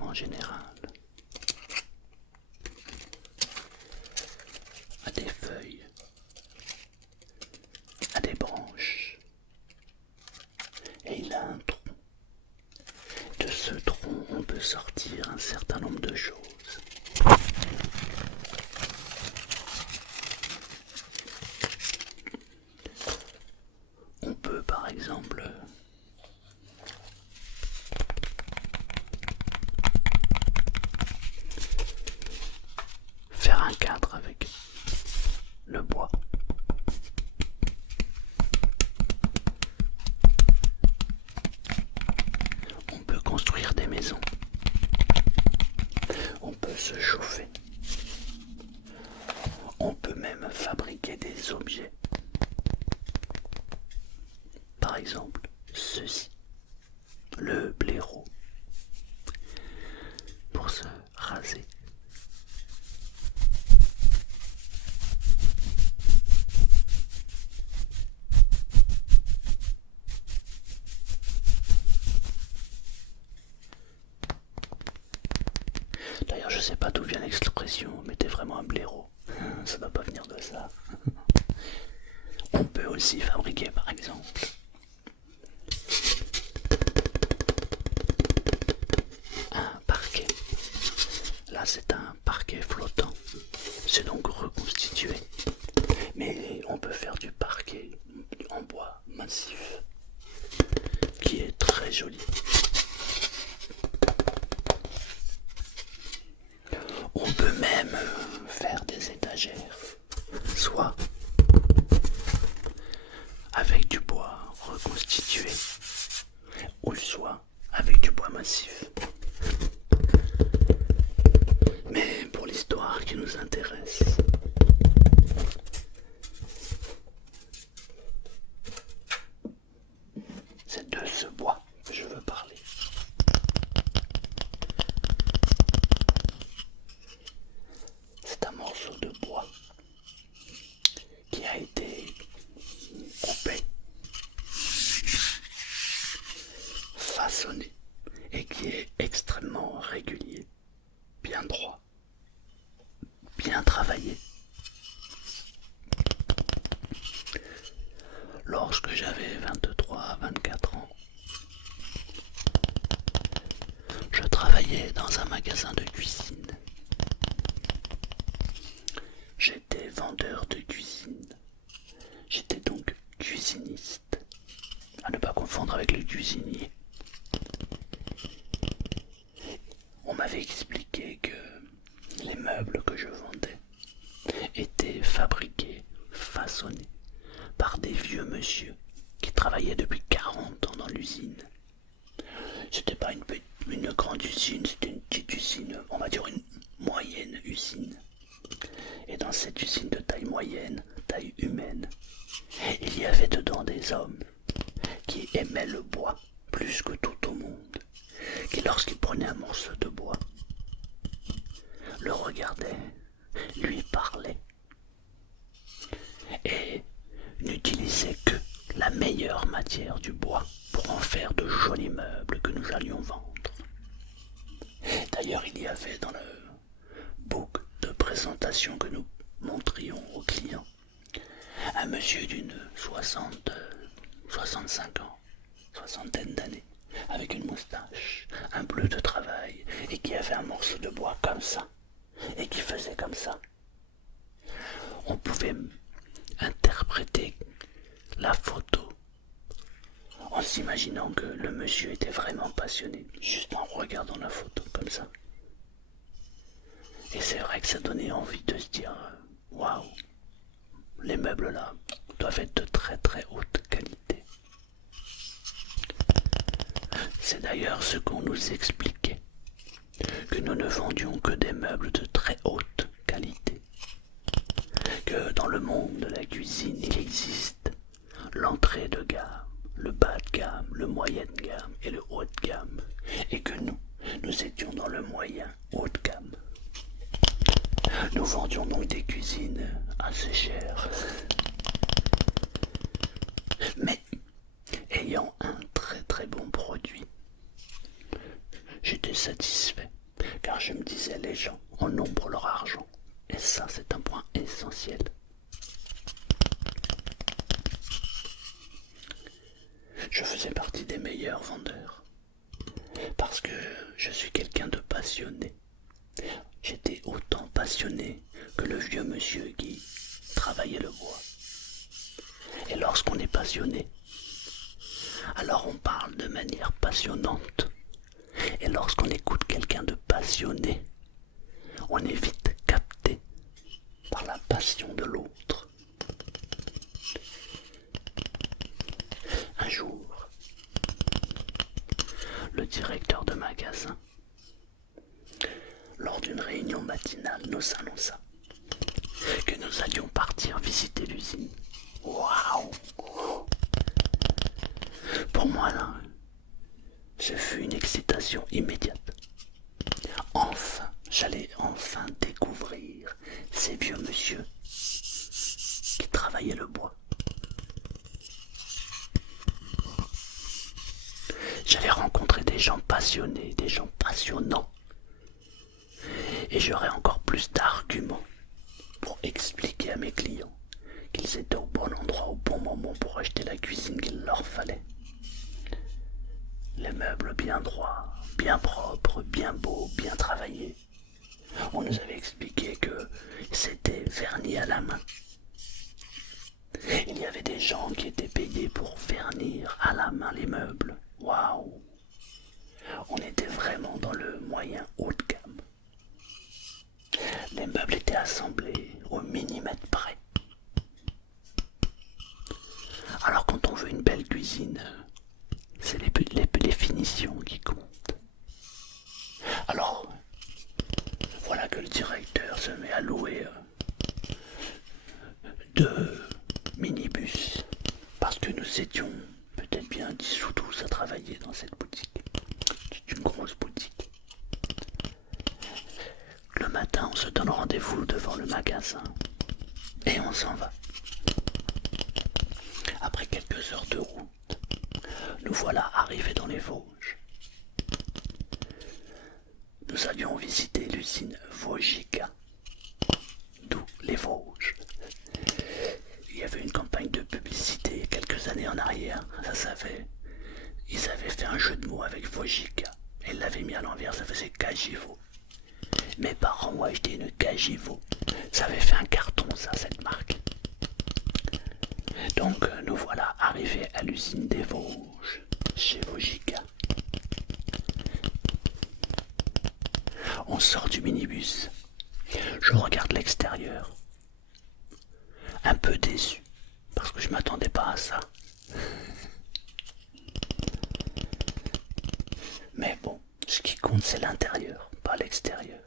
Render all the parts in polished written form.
en général a des feuilles, a des branches, et il a un tronc. De ce tronc, on peut sortir un certain nombre de choses. On peut par exemple faire un cadre avec le bois. On peut construire des maisons. On peut se chauffer. On peut même fabriquer des objets. Par exemple, ceci, le blaireau, pour se raser. D'ailleurs, je sais pas d'où vient l'expression, mais t'es vraiment un blaireau. Ça doit pas venir de ça. On peut aussi fabriquer, par exemple, un parquet. Là, c'est un parquet flottant. C'est donc reconstitué. Mais on peut faire du parquet en bois massif, qui est très joli. On peut même faire des étagères, soit avec du bois reconstitué, ou soit avec du bois massif. Mais pour l'histoire qui nous intéresse, c'est de ce bois que je veux parler. C'est un morceau de bois qui a été coupé, façonné et qui est extrêmement régulier, bien droit, bien travaillé. Lorsque j'avais 23 à 24 ans, je travaillais dans un magasin de cuisine. J'étais vendeur de cuisine. J'étais donc cuisiniste. À ne pas confondre avec le cuisinier. On m'avait expliqué que les meubles que je vendais étaient fabriqués, façonnés par des vieux monsieur qui travaillaient depuis 40 ans dans l'usine. C'était pas une grande usine, c'était une petite usine, on va dire une moyenne usine. Et dans cette usine de taille moyenne, taille humaine, il y avait dedans des hommes qui aimaient le bois plus que tout au monde, qui lorsqu'ils prenaient un morceau de bois, le regardaient, lui parlaient, et n'utilisaient que la meilleure matière du bois pour en faire de jolis meubles que nous allions vendre. D'ailleurs, il y avait dans le book de présentation que nous montrions aux clients un monsieur d'une 65 ans, soixantaine d'années, avec une moustache, un bleu de travail, et qui avait un morceau de bois comme ça, et qui faisait comme ça. On pouvait interpréter la photo en s'imaginant que le monsieur était vraiment passionné, juste en regardant la photo comme ça. Et c'est vrai que ça donnait envie de se dire waouh, les meubles là doivent être de très très haute qualité. C'est d'ailleurs ce qu'on nous expliquait, que nous ne vendions que des meubles de très haute qualité, que dans le monde de la cuisine il existe l'entrée de gamme, le bas de gamme, le moyen de gamme et le haut de gamme, et que nous étions dans le moyen haut de gamme. Nous vendions donc des cuisines assez chères, mais ayant un très très bon produit, j'étais satisfait. car je me disais les gens en nombre leur argent. Et ça, c'est un point essentiel. Je faisais partie des meilleurs vendeurs, parce que je suis quelqu'un de passionné. J'étais autant passionné que le vieux monsieur qui travaillait le bois. Et lorsqu'on est passionné, alors on parle de manière passionnante. Et lorsqu'on écoute quelqu'un de passionné, on est vite capté par la passion de l'autre. Un jour, le directeur de magasin, lors d'une réunion matinale, nous annonça que nous allions partir visiter l'usine. Waouh! Pour moi, là, ce fut une excitation immédiate. Enfin, j'allais enfin découvrir ces vieux monsieur qui travaillaient le bois. J'allais rencontrer des gens passionnés, des gens passionnants. Et j'aurais encore plus d'arguments pour expliquer à mes clients qu'ils étaient au bon endroit au bon moment pour acheter la cuisine qu'il leur fallait. Les meubles bien droits, bien propres, bien beaux, bien travaillés. On nous avait expliqué que c'était verni à la main. Il y avait des gens qui étaient payés pour vernir à la main les meubles. Waouh! On était vraiment dans le moyen haut de gamme. Les meubles étaient assemblés au millimètre près. Alors quand on veut une belle cuisine, c'est les finitions qui comptent. Alors, voilà que le directeur se met à louer 2 minibus, parce que nous étions peut-être bien 10 ou 12 à travailler dans cette boutique. C'est une grosse boutique. Le matin, on se donne rendez-vous devant le magasin et on s'en va. Après quelques heures de route, nous voilà arrivés dans les Vosges. Nous allions visiter l'usine Vogica, d'où les Vosges. Il y avait une campagne de publicité quelques années en arrière, ils avaient fait un jeu de mots avec Vogica, et ils l'avaient mis à l'envers, ça faisait Cagivo. Mes parents ont acheté une Cagivo, ça avait fait un carton ça, cette marque. Donc nous voilà arrivés à l'usine des Vosges, chez Vogica. On sort du minibus, je regarde l'extérieur, un peu déçu, parce que je m'attendais pas à ça. Mais bon, ce qui compte c'est l'intérieur, pas l'extérieur.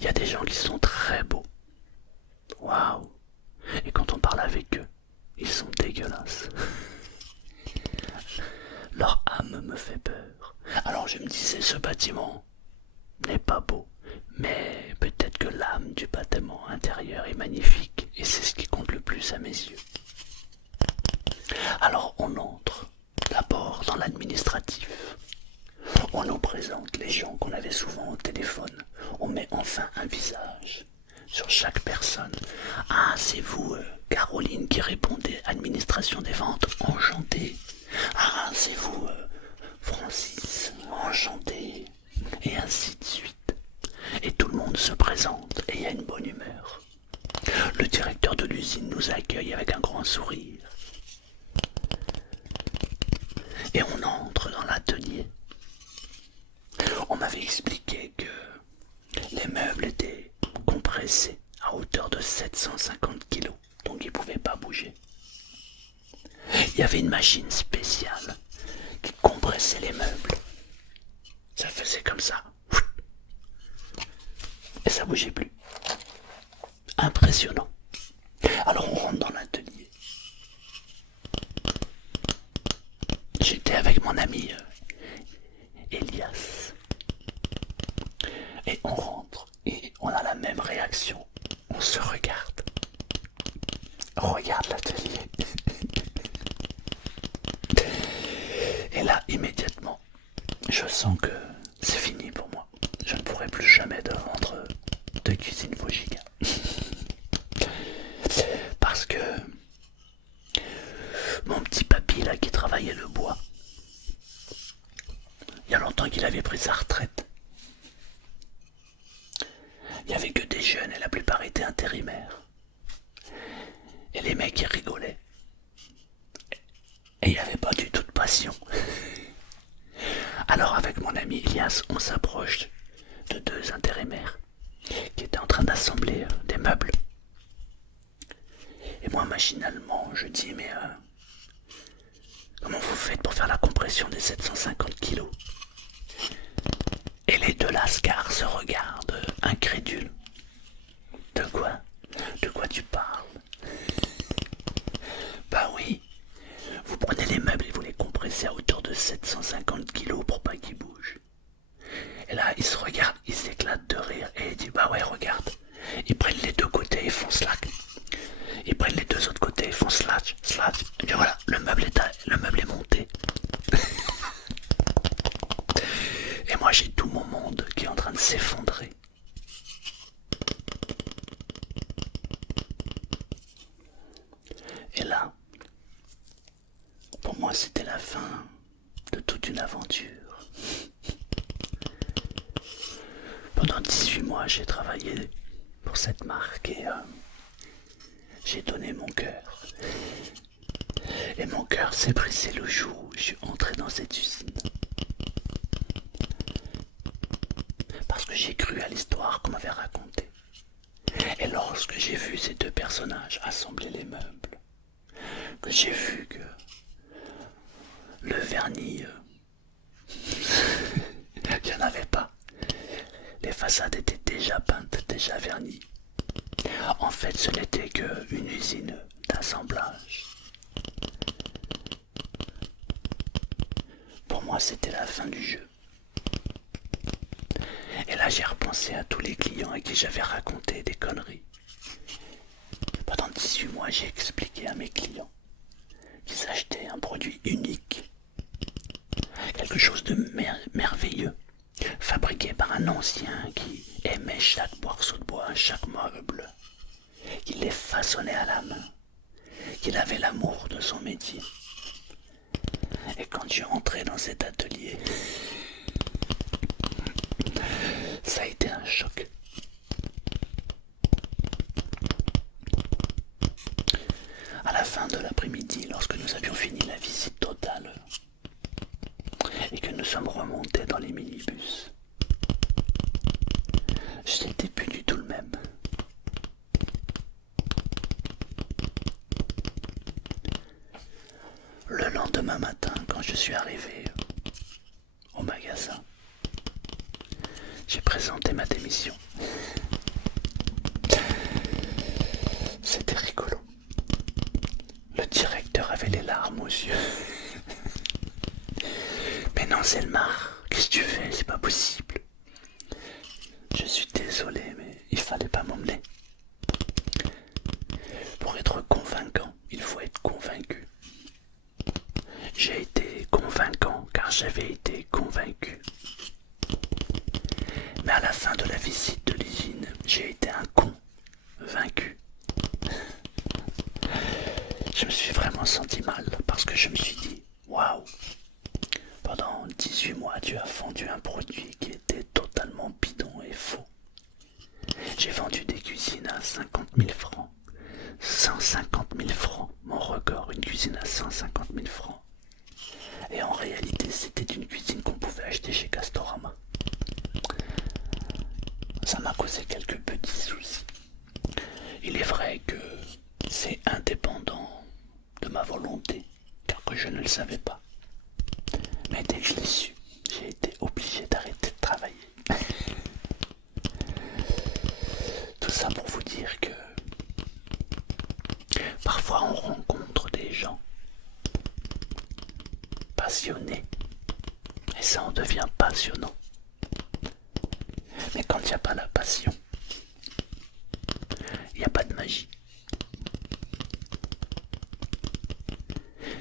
Il y a des gens qui sont très beaux. Waouh! Et quand on parle avec eux, ils sont dégueulasses. Leur âme me fait peur. Alors je me disais, ce bâtiment n'est pas beau, mais peut-être que l'âme du bâtiment intérieur est magnifique, et c'est ce qui compte le plus à mes yeux. Alors on entre d'abord dans l'administratif. On nous présente les gens qu'on avait souvent au téléphone. On met enfin un visage sur chaque personne. Ah, c'est vous, Caroline, qui répondez administration des ventes, enchanté. Ah, c'est vous, Francis, enchanté. Et ainsi de suite. Et tout le monde se présente et il y a une bonne humeur. Le directeur de l'usine nous accueille avec un grand sourire. Et on entre dans l'atelier. On m'avait expliqué que les meubles étaient compressés à hauteur de 750 kg, donc ils ne pouvaient pas bouger. Il y avait une machine spéciale qui compressait les meubles. Ça faisait comme ça. Et ça bougeait plus. Impressionnant. Alors on rentre dans l'atelier. J'étais avec mon ami Elias. Et on rentre et on a la même réaction. On se regarde. Regarde l'atelier. Et là, immédiatement, je sens que c'est fini pour moi. Je ne pourrai refuserai plus jamais de vendre de cuisine Fujika. Parce que mon petit papy là qui travaillait le bois, il y a longtemps qu'il avait pris sa retraite. Il n'y avait que des jeunes et la plupart étaient intérimaires. Et les mecs ils rigolaient. Et il n'y avait pas du tout de passion. Alors avec mon ami Elias, on s'approche de deux intérimaires qui étaient en train d'assembler des meubles. Et moi machinalement je dis mais comment vous faites pour faire la compression des 750 kilos? Et les deux lascars se regardent incrédules. De quoi? De quoi tu parles? Bah oui, vous prenez les meubles et vous les compressez à hauteur de 750 kilos pour pas qu'ils bougent. Et là, ils se regardent, ils s'éclatent de rire et ils disent bah ouais, regarde. Ils prennent les deux côtés et font slack. Ils prennent les deux autres côtés et font slash, slash. Et bien voilà, le meuble est monté. Et moi, j'ai tout mon monde qui est en train de s'effondrer. Et là, pour moi, c'était la fin de toute une aventure. Pendant 18 mois, j'ai travaillé pour cette marque et j'ai donné mon cœur. Et mon cœur s'est brisé le jour où je suis entré dans cette usine. Parce que j'ai cru à l'histoire qu'on m'avait racontée. Et lorsque j'ai vu ces deux personnages assembler les meubles, que j'ai vu que le vernis, il n'y en avait pas. Les façades étaient déjà peintes, déjà vernies. En fait, ce n'était qu'une usine d'assemblage. Pour moi, c'était la fin du jeu. Et là, j'ai repensé à tous les clients à qui j'avais raconté des conneries. Pendant 18 mois, j'ai expliqué à mes clients qu'ils achetaient un produit unique, quelque chose de merveilleux, fabriqué par un ancien qui aimait chaque morceau de bois, chaque meuble. Il les façonnait à la main, qu'il avait l'amour de son métier. Et quand je suis entré dans cet atelier, ça a été un choc. À la fin de l'après-midi, lorsque nous avions fini la visite totale et que nous sommes remontés dans les minibus, je n'étais plus du tout le même. Le lendemain matin, quand je suis arrivé au magasin, j'ai présenté ma démission. C'était rigolo. Le directeur avait les larmes aux yeux. Mais non, Selmar, qu'est-ce que tu fais? C'est pas possible. Je suis désolé, mais il fallait pas m'emmener. Pour être convaincant, il faut être convaincu. J'ai été convaincant car j'avais été convaincu. Mais à la fin de la visite de l'usine, j'ai été un con vaincu. Je me suis vraiment senti mal parce que je me suis dit waouh, pendant 18 mois tu as vendu un produit qui était totalement bidon et faux. J'ai vendu des cuisines à 50 000 francs, 150 000 francs, mon record, une cuisine à 150 000 francs. Et en réalité c'était une cuisine qu'on pouvait acheter chez Castorama. Ça m'a causé quelques petits soucis. Il est vrai que c'est indépendant de ma volonté, car que je ne le savais pas. Mais dès que je l'ai su, j'ai été obligé d'arrêter de travailler. Tout ça pour vous dire que parfois on rencontre des gens passionnés, et ça en devient passionnant. Mais quand il n'y a pas la passion, il n'y a pas de magie.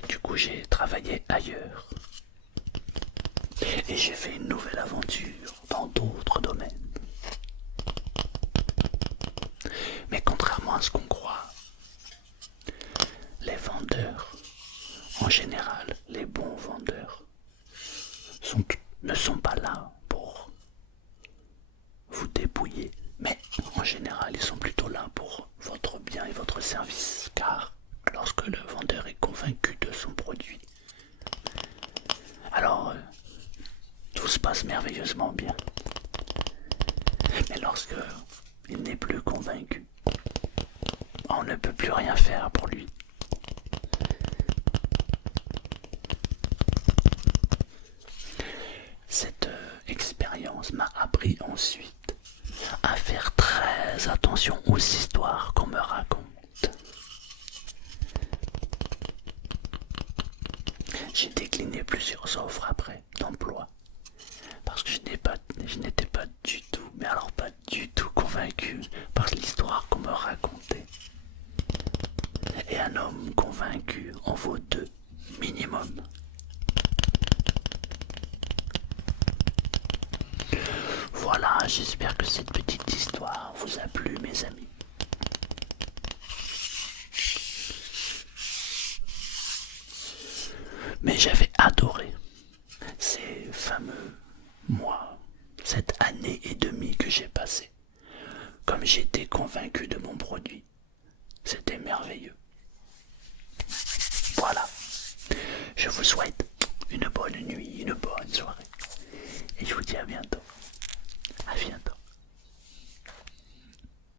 Du coup, j'ai travaillé ailleurs. Et j'ai fait une nouvelle aventure dans d'autres domaines. Mais contrairement à ce qu'on croit, les vendeurs, en général, les bons vendeurs, ne sont pas là pour vous dépouiller, mais en général, ils sont plutôt là pour votre bien et votre service, car lorsque le vendeur est convaincu de son produit, alors tout se passe merveilleusement bien. Mais lorsque il n'est plus convaincu, on ne peut plus rien faire pour lui. Cette expérience m'a appris ensuite à faire très attention aux histoires qu'on me raconte. J'ai décliné plusieurs offres après d'emploi parce que je n'étais pas du tout, mais alors pas du tout convaincu par l'histoire qu'on me racontait. Et un homme convaincu en vaut deux minimum. Voilà, j'espère que cette petite histoire vous a plu, mes amis. Mais j'avais adoré ces fameux mois, cette année et demie que j'ai passé. Comme j'étais convaincu de mon produit, c'était merveilleux. Voilà, je vous souhaite une bonne nuit, une bonne soirée. Et je vous dis à bientôt. À bientôt.